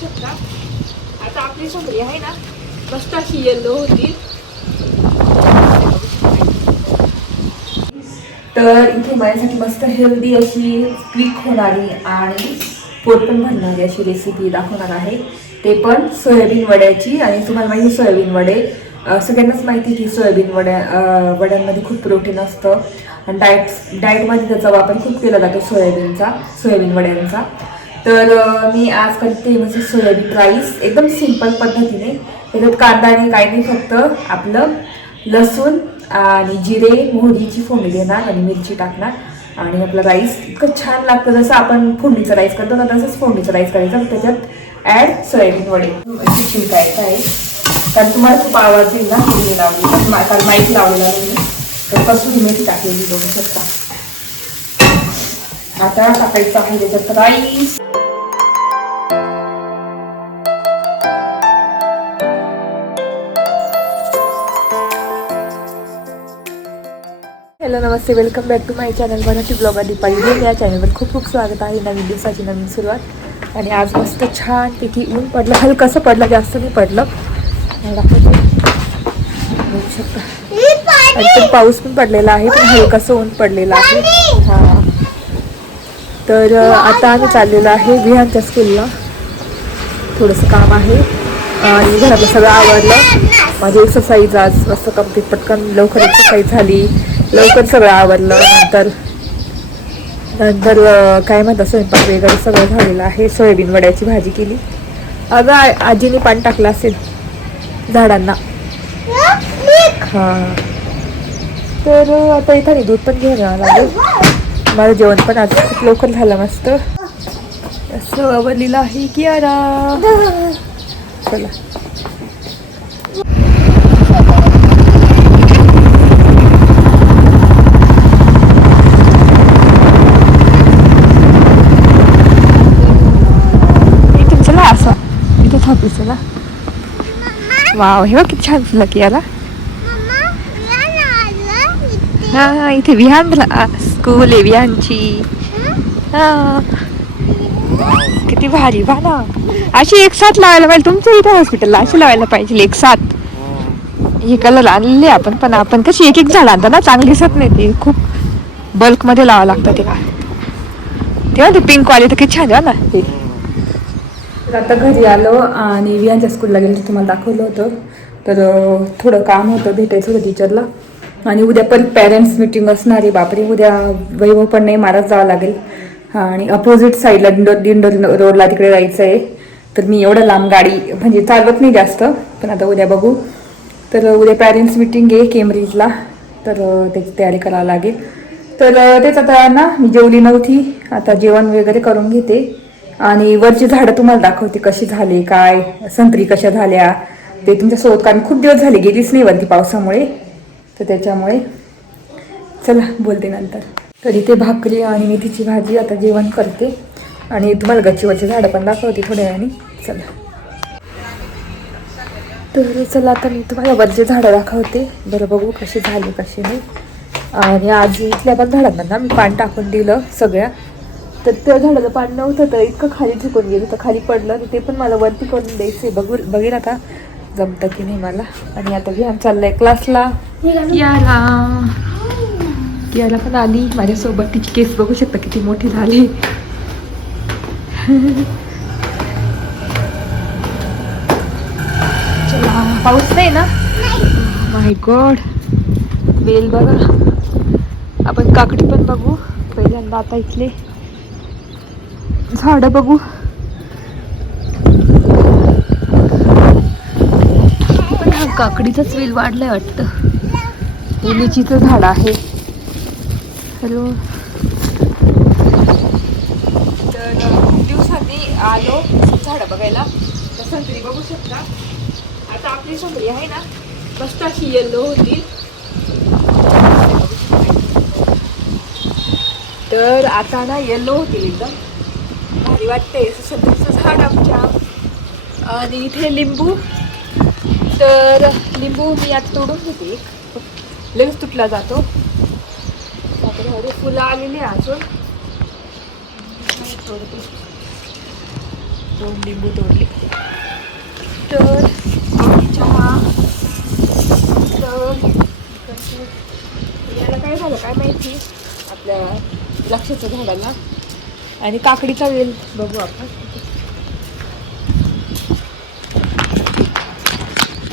शकता. आता आपली सोमरी आहे ना मस्त अशी येल्लो होती. तर इथे माझ्यासाठी मस्त हेल्दी अशी क्विक होणारी आणि पोट पण भरणारी अशी रेसिपी दाखवणार आहे. ते पण सोयाबीन वड्याची आणि तुम्हाला माहिती सोयाबीन वडे सगळ्यांनाच माहिती आहे की सोयाबीन वड्या वड्यांमध्ये खूप प्रोटीन असतं. आणि डाएट डाएटमध्ये त्याचा वापर खूप केला जातो सोयाबीनचा सोयाबीन वड्यांचा. तर मी आज करते म्हणजे सोयाबीन राईस. एकदम सिंपल पद्धतीने. त्याच्यात कांदा आणि काय नाही फक्त आपलं लसूण आणि जिरे मोहरीची फोडणी देणार आणि मिरची टाकणार आणि आपलं राईस. इतकं छान लागतं. जसं आपण फोडणीचं राईस करतो ना तसंच फोडणीचं राईस करायचं त्याच्यात ॲड सोयाबीन वडे. शिकायचं आहे. कारण तुम्हाला खूप आवाज येईल ना फोडणी लावली तर कारण माईक लावलेला नाही तर कसून मिरची टाकलेली बघू शकता. आता टाकायचं आहे त्याच्यात rice hello Namaste. Welcome back to my channel Marathi blogger Deepali Dev या चॅनलवर खूप खूप स्वागत आहे. नवीन दिवसाची नवीन सुरुवात. आणि आज मस्त छान पैकी ऊन पडलं. हलकंसं पडलं जास्त नाही पडलं. शकता. आणि पाऊस पण पडलेला आहे पण हलकंसं ऊन पडलेलं आहे. हां. तर आता आम्ही चाललेलो आहे विहानच्या स्कूलला थोडंसं काम आहे. आणि घरातलं सगळं आवरलं. माझी एक्सरसाइज आज मस्त कंप्लीट पटकन लवकर एक्सरसाइज झाली. लवकर सगळं आवरलं. नंतर नंतर काय म्हणतात स्वयंपाक वगैरे सगळं झालेलं आहे. सोयाबीन वड्याची भाजी केली. अगं आजीने पाणी टाकलं असेल झाडांना. हां. तर आता इथं दूध पण घेऊन लागेल माझं जेवण पण आज खूप लवकर झालं मस्त. असं आवडलेलं आहे की अरा चला चला. वाव हे बघ किती छान फुलं की याला हा हा इथे विहान स्कूल आहे विहानची किती भारी बा ना. अशी एक साथ लावायला पाहिजे. तुमच्या इथे हॉस्पिटलला अशी लावायला पाहिजे एक साथ. हे कलर आणले आपण पण आपण कशी एक एक झाड आणतो ना चांगली दिसत नाही ती. खूप बल्कमध्ये लावावं लागतं ते. का तेव्हा ते पिंक वाले तर किती छान आहे ना. ते आता घरी आलो आणि वियांच्या स्कूलला गेलो तुम्हाला दाखवलं होतं. तर थोडं काम होतं भेटायचं होतं टीचरला आणि उद्या पण पॅरेंट्स मिटिंग असणार आहे. बापरे उद्या वैभव पण नाही मारत जावं लागेल. हा आणि अपोजिट साईडला दिंडोर दिंडोर रोडला तिकडे जायचं आहे. तर मी एवढं लांब गाडी म्हणजे चालवत नाही जास्त पण आता उद्या बघू. तर उद्या पॅरेंट्स मिटिंग आहे केम्ब्रिजला तर त्याची तयारी करावं लागेल. तर तेच आता ना मी जेवली नव्हती. आता जेवण वगैरे करून घेते. आणि वरची झाडं तुम्हाला दाखवते कशी झाली काय संत्री कशा झाल्या. ते तुमच्यासोबत कारण खूप दिवस झाले गेलीच नाही वरती पावसामुळे. तर त्याच्यामुळे चला बोलते नंतर. तर इथे भाकरी आणि मेथीची भाजी आता जेवण करते. आणि तुम्हाला गच्चीवरची झाडं पण दाखवते थोड्या वेळाने. चला. तर चला आता मी तुम्हाला वरचे झाडं दाखवते. बरं बघू कशी झाली कशी नाही. आणि आज इथल्या पण झाडांना ना मी पाणी टाकून दिलं सगळ्या. तर त्या झाडाचं पाणी नव्हतं तर इतकं खाली झुकून गेलं. तर खाली पडलं तर ते पण मला वरती करून द्यायचे बघू बघेन आता. जमतं की नाही मला? आणि आता विहान चाललंय क्लासला. याला. याला पण आली. माझ्यासोबत तिची केस बघू शकता किती मोठी झाली. चला पाऊस नाही ना? Oh माय गॉड वेल बघा. आपण काकडी पण बघू. पहिल्यांदा आता इथले झाडं बघू पण हा काकडीचंच वेल वाढलाय वाटतं. हे लिचीचं झाड आहे. हॅलो. तर खूप दिवसांनी आलो झाडं बघायला. तर संत्री बघू शकता. आता आपली संत्री आहे ना मस्त अशी येल्लो होती. तर आता ना येल्लो होतील एकदम. भारी वाटते संत्रीचं झाड आमच्या. आणि इथे लिंबू. तर लिंबू मी आता तोडून घेते. एक. लगेच तुटला जातो. हरे फुलं आलेली अजून. तोडते दोन लिंबू तोडले. तर चहा तर याला काय झालं काय माहिती? आपल्या लक्षाचं झाडाला आणि काकडीचा वेल बघू आपण.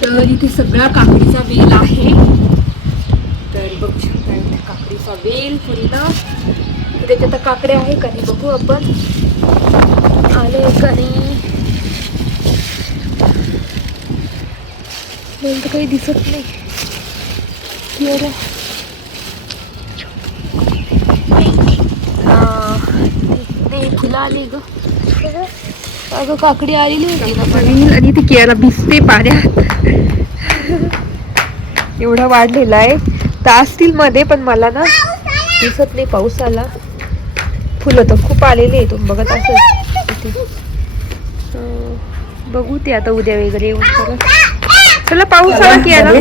तर इथे सगळा काकडीचा वेल आहे. तर बघू शकता इथे काकडीचा वेल पूर्ण. त्याच्यात आता काकडे आहे का नाही बघू आपण. आले का नाही तर काही दिसत नाही. एवढं ते फुलं आली ग. अगं काकडी आलेली होती ना. पण आणि ती केळाला भिजते पाण्यात. एवढा वाढलेला आहे. तर असतील मध्ये पण मला ना दिसत नाही पाऊस आला. फुलं तर खूप आलेले आहे तुम्ही बघत असेल बघू ते आता उद्या वगैरे येऊन परत चला पाऊस आला कियाला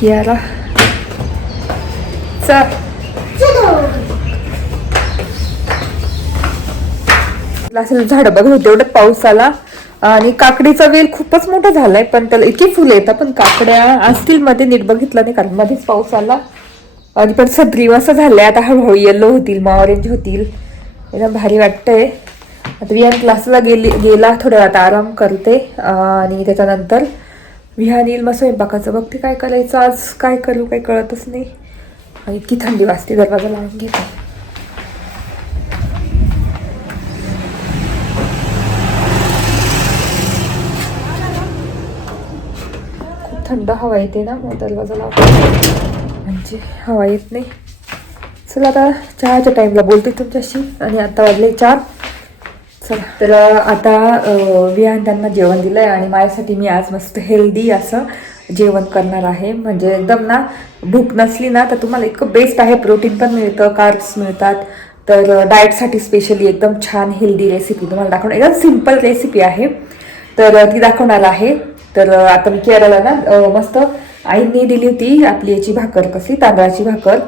कियाला चल. असेल झाडं बघत होते एवढं पाऊस आला. आणि काकडीचा वेल खूपच मोठा झालाय पण त्याला इतकी फुलं येतात पण काकड्या असतील मध्ये नीट बघितलं नाही कारण मध्येच पाऊस आला. आणि पण सदरी असं झालंय आता हळूहळू येलो होतील मग ऑरेंज होतील. एकदम भारी वाटतंय. आता विहान क्लासला गेली गेला थोड्या वेळात आराम करते. आणि त्याच्यानंतर विहान येईल मग स्वयंपाकाचं बघते काय करायचं आज काय करू काही कळतच नाही. इतकी थंडी वाजते दरवाजा लावून घेते. थंड हवा येते ना मग दरवाजा लावतो. म्हणजे हवा येत नाही. चला आता चहाच्या टाईमला बोलते तुमच्याशी. आणि आता वाजले चार. चला. तर आता विहान त्यांना जेवण दिलं आहे आणि माझ्यासाठी मी आज मस्त हेल्दी असं जेवण करणार आहे. म्हणजे एकदम ना भूक नसली ना तर तुम्हाला इतकं बेस्ट आहे. प्रोटीन पण मिळतं कार्ब्स मिळतात. तर डाएटसाठी स्पेशली एकदम छान हेल्दी रेसिपी तुम्हाला दाखवणार. एकदम सिंपल रेसिपी आहे. तर ती दाखवणार आहे. तर आता मी केरळला ना मस्त आईने दिली होती आपली याची भाकर कशी तांदळाची भाकर.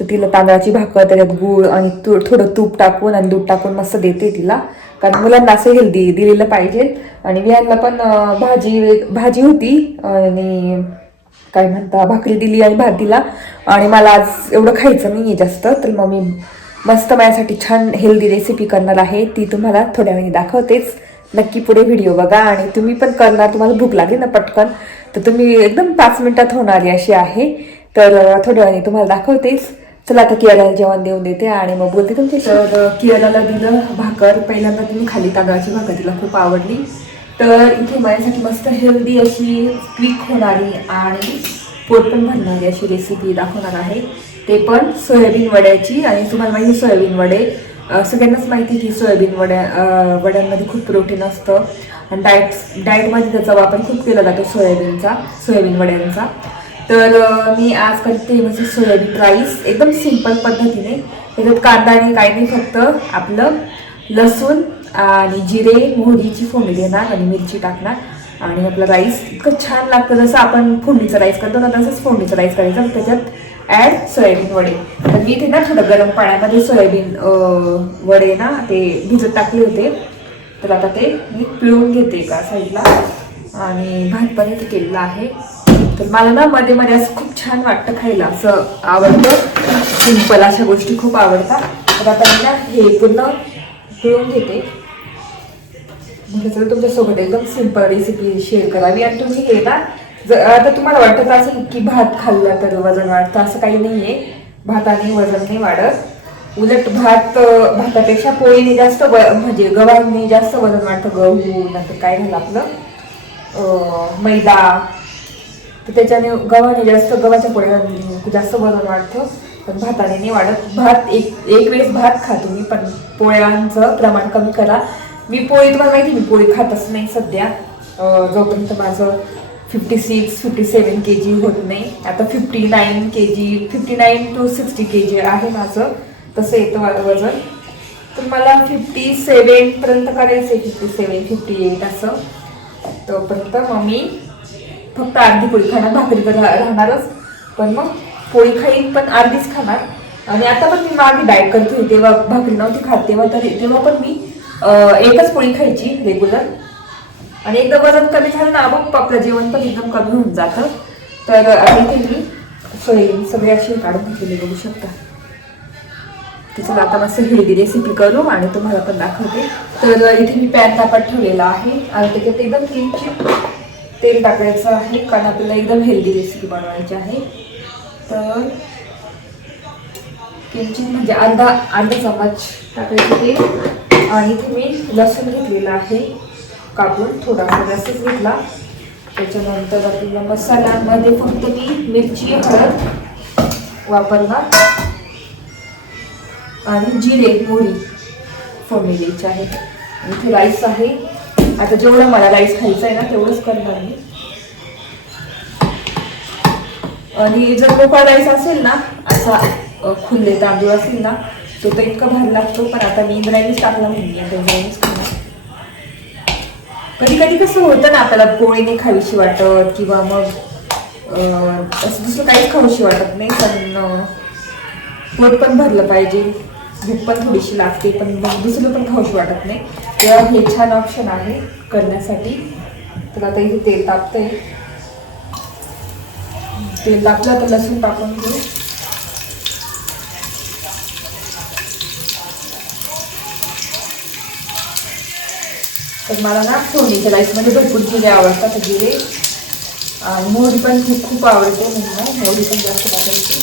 तर तिला तांदळाची भाकर त्याच्यात गूळ आणि तू थोडं तूप टाकून आणि दूध टाकून मस्त देते तिला. कारण मुलांना असं हेल्दी दिलेलं पाहिजे. आणि विहानला पण भाजी भाजी होती आणि काय म्हणता भाकरी दिली आणि भात दिला आणि मला आज एवढं खायचं नाही आहे जास्त तर मग मी मस्त माझ्यासाठी छान हेल्दी रेसिपी करणार आहे. ती तुम्हाला थोड्या वेळी दाखवतेच. नक्की पुढे व्हिडिओ बघा आणि तुम्ही पण करणार तुम्हाला भूक लागली ना पटकन. तर तुम्ही एकदम पाच मिनटात होणारी अशी आहे. तर थोड्या वेळाने तुम्हाला दाखवतेच चला आता कियाला जेवण देऊन देते आणि मग बोलते तुमची. तर कियाला दिलं भाकर. पहिल्यांदा तुम्ही खाली तांदळाची भाकर तिला खूप आवडली. तर इथे माझ्यासाठी मस्त हेल्दी अशी क्विक होणारी आणि पोट पण भरणारी अशी रेसिपी दाखवणार आहे. ते पण सोयाबीन वड्याची आणि तुम्हाला माहिती सोयाबीन वडे सगळ्यांनाच माहिती आहे की सोयाबीन वड्या वड्यांमध्ये खूप प्रोटीन असतं. आणि डाएट डाएटमध्ये त्याचा वापर खूप केला जातो सोयाबीनचा सोयाबीन वड्यांचा. तर मी आज करते म्हणजे सोयाबीन राईस. एकदम सिंपल पद्धतीने. त्याच्यात कांदा आणि काही नाही फक्त आपलं लसूण आणि जिरे मोहरीची फोडणी देणार आणि मिरची टाकणार. आणि आपलं राईस इतकं छान लागतं जसं आपण फोडणीचं राईस करतो ना तसंच फोडणीचं राईस करायचं त्याच्यात ॲड सोयाबीन वडे. तर मी इथे ना थोडं गरम पाण्यामध्ये सोयाबीन वडे ना ते भिजत टाकले होते. तर आता ते मी पिळून घेते एका साईडला आणि भात पण इथे केलेलं आहे. तर मला ना मध्ये मध्ये असं खूप छान वाटतं खायला. असं आवडतं. सिंपल अशा गोष्टी खूप आवडतात. तर आता मी ना हे पूर्ण पिळून घेते. म्हटलं तर तुमच्यासोबत एकदम सिंपल रेसिपी शेअर करावी. आणि तुम्ही हे ना जर आता तुम्हाला वाटत असेल की भात खाल्ला तर वजन वाढतं असं काही नाही आहे भाताने वजन नाही वाढत. उलट भात भातापेक्षा पोळीने जास्त व म्हणजे गव्हाने जास्त वजन वाढतं गहू नंतर काय झालं आपलं? मैदा. तर त्याच्याने गव्हाने जास्त गव्हाच्या पोळ्याने जास्त वजन वाढतं पण भाताने नाही वाढत. भात एक एक वेळेस भात खा तुम्ही पण पोळ्यांचं प्रमाण कमी करा. मी पोळी तुम्हाला माहिती मी पोळी खातच नाही सध्या. जोपर्यंत माझं fifty six fifty seven K G होत नाही आता fifty nine K G fifty nine to sixty K G आहे माझं तसं येतं माझं वजन. तर मला फिफ्टी सेवनपर्यंत करायचं आहे फिफ्टी सेवन फिफ्टी एट असं. तोपर्यंत मग मी फक्त अर्धी पोळी खाणार भाकरी तर रा- राहणारच. पण मग पोळी खाईन पण अर्धीच खाणार. आणि आता पण मी मागे डाएट करत होते तेव्हा भाकरी नव्हती खात तेव्हा तरी तेव्हा पण मी एकच पोळी खायची रेग्युलर आणि एकदा वजन कमी झालं ना मग आपलं जेवण पण एकदम कमी होऊन जातं. तर आता इथे मी सोयाबीन सगळे असे काढून घेतलेले बघू शकता. तिचं आता मस्त हेल्दी रेसिपी करू आणि तुम्हाला पण दाखवते. तर इथे मी पॅन तापत ठेवलेला आहे. आणि त्याच्यात एकदम किंचित तेल टाकायचं आहे कारण आपल्याला एकदम हेल्दी रेसिपी बनवायची आहे. तर किंचित म्हणजे अर्धा अर्धा चमच टाकायचं तेल. आणि इथे मी लसूण घेतलेला आहे. कापून थोडासा लसूण घेतला. त्याच्यानंतर आपल्याला मसाल्यामध्ये फक्त मी मिरची हळद वापरणार. आणि जिरे मोहरी फोडणी द्यायची आहे इथे राईस आहे. आता जेवढं मला राईस खायचं आहे ना तेवढंच करणार मी. आणि जर मोकळा राईस असेल ना असा खुल्ले तांदूळ असेल ना तो तर इतका भारी लागतो पण आता मी इंद्रायणीच टाकला म्हणून आता इंद्रायणीच खाणार कधी कधी कसं होतं ना आपल्याला पोळीने खावीशी वाटत किंवा मग असं दुसरं काहीच खाऊशी वाटत नाही पण पोट पण भरलं पाहिजे भूक पण थोडीशी लागते पण मग दुसरं पण खाऊशी वाटत नाही. तेव्हा हे छान ऑप्शन आहे करण्यासाठी. तर आता इथे तेल तापतंय. तेल तापलं तर लसूण टाकून घेऊ. तर मला ना फोडणीच्या लाईफमध्ये भरपूर जिरे आवडतात जिरे. आणि मोहरी पण खूप खूप आवडते म्हणून मोहरी पण जास्त टाकायची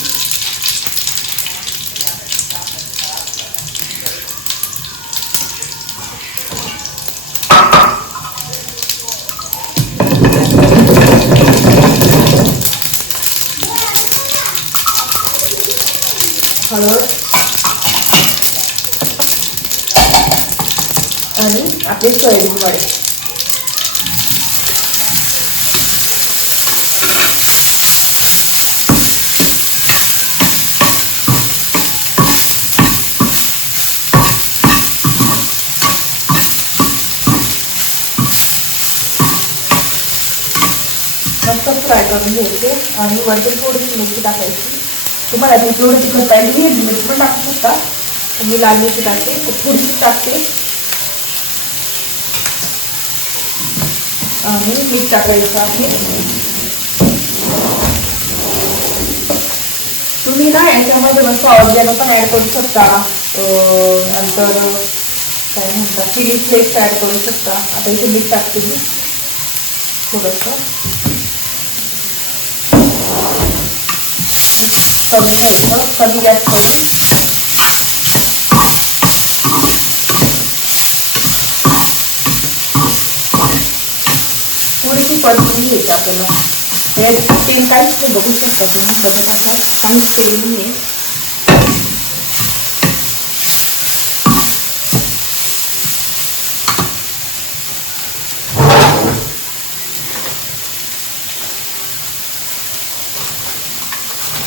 हळद आणि आपले सोयाबीन वडे मस्त फ्राय करून घ्यायचे आणि वरती थोडीशी मिरची टाकायची. तुम्हाला ते जेवढं तिखट पाहिजे मिरची पण टाकू शकता. मी लाल मिरची टाकते तर थोडीशी टाकते. आणि मीठ टाकायचं आहे. तुम्ही ना याच्यामध्ये मस्त ऑर्गॅनो पण ॲड करू शकता. नंतर काय म्हणतात चिली फ्लेक्स ॲड करू शकता. आता इथे मीठ टाकते मी. थोडंसं. कमी घ्यायचं कमी गॅस करून थोडीशी परतून घ्यायची आपल्याला यात तेल काहीच नाही बघू शकता तुम्ही बघत असाल काहीच तेल नाही आहे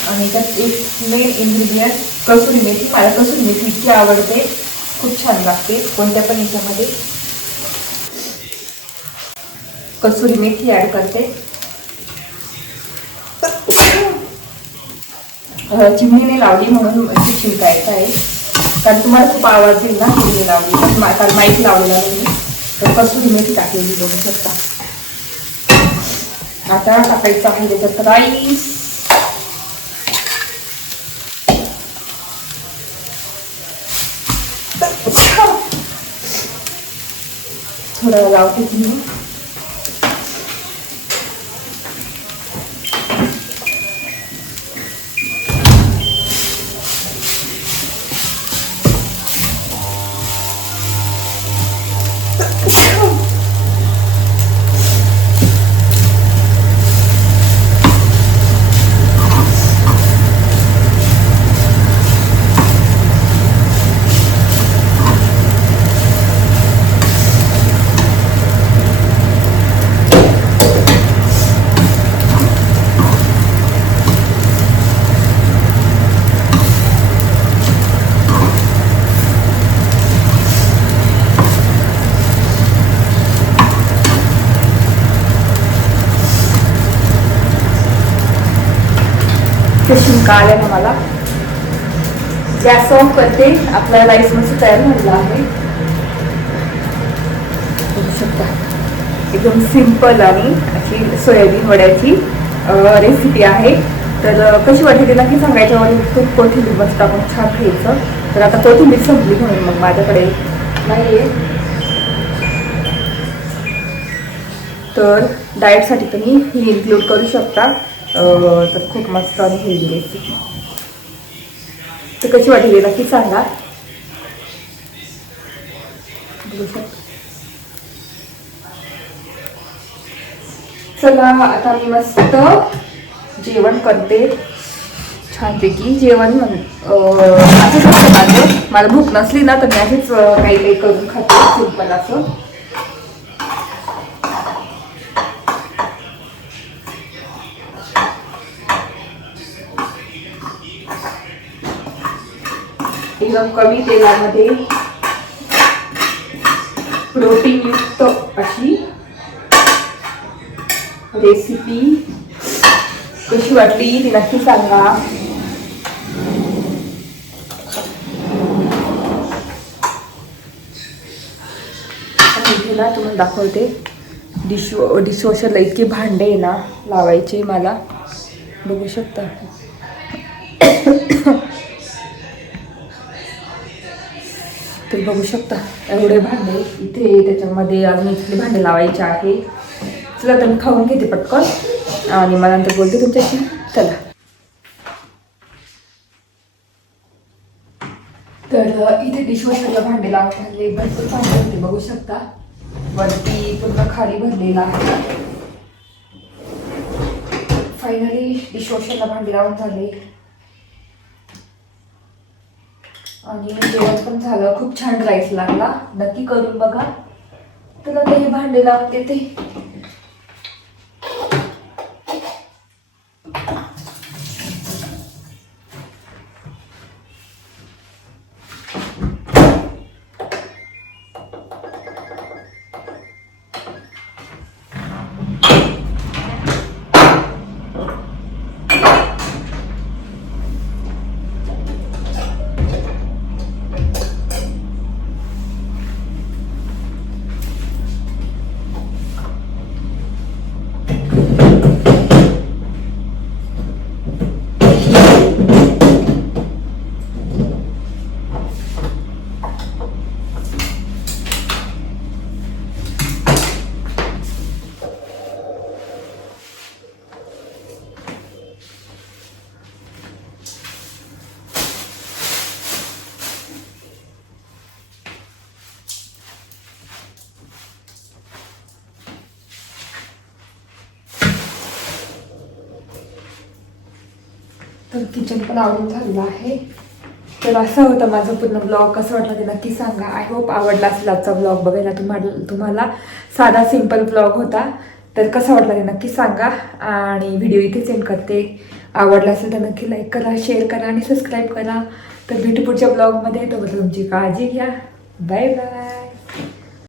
आणि त्यात एक मेन इन्ग्रेडियंट कसुरी मेथी. मला कसुरी मेथी इतकी आवडते. खूप छान लागते. कोणत्या पण याच्यामध्ये कसुरी मेथी ॲड करते. चिमणीने लावली म्हणून अशी येत आहे कारण तुम्हाला खूप आवाज येईल ना चिमणी लावली. कारण माईक लावलेला नाही मी. तर कसुरी मेथी टाकलेली बघू शकता. आता टाकायचं आहे त्याच्यात राईस थोडं लावते तुम्ही शिंका आल्या ना मला गॅस ऑफ करते आपला राईस मस्त तयार झालेला आहे. शकता. एकदम सिंपल आणि अशी सोयाबीन वड्याची रेसिपी आहे. तर कशी वाटली ती नक्की सांगायच्या वाटत खूप कोथिंबीर मस्त आपण छान खायचं. तर आता कोथिंबीर संपली म्हणून मग माझ्याकडे. नाही आहे तर डाएटसाठी तुम्ही ही इन्क्लूड करू शकता. तर खूप मस्त आणि हेल्दी रेसिपी तर कशी वाटली नक्की सांगा. चला आता मी मस्त जेवण करते. छानपैकी जेवण असंच माझं. मला भूक नसली ना तर मी अशीच काही काही करून खाते सिंपल असं. एकदम कमी तेलामध्ये प्रोटीनयुक्त अशी रेसिपी कशी वाटली ती नक्की सांगा. ना तुम्हाला दाखवते. डिश डिशवॉशरला इतके भांडे आहे ना लावायचे मला. बघू शकता तुम्ही बघू शकता. एवढे भांडे इथे त्याच्यामध्ये अजून इथले भांडे लावायचे आहे चला तर मी खाऊन घेते पटकन. आणि मला नंतर बोलते तुमच्याशी. चला. तर इथे डिशवॉशरला भांडे लावून झाले भरपूर भांडे होते बघू शकता. वरती पूर्ण खाली भरलेला आहे. फायनली डिशवॉशरला भांडे लावून झाले. आणि जेवण पण झालं. खूप छान राईस लागला. नक्की करून बघा. तर आता हे भांडे लावते ते. तर किचन पण आवडून झालेलं आहे. तर असं होतं माझं पूर्ण ब्लॉग कसं वाटलं ते नक्की सांगा. आय होप आवडला असेल आजचा ब्लॉग बघायला तुम्हाला तुम्हाला साधा सिंपल ब्लॉग होता. तर कसं वाटलं ते नक्की सांगा. आणि व्हिडिओ इथे सेंड करते. आवडला असेल तर नक्की लाईक करा शेअर करा आणि सबस्क्राईब करा. तर भेटू पुढच्या ब्लॉगमध्ये तोपर्यंत तुमची काळजी घ्या. Bye bye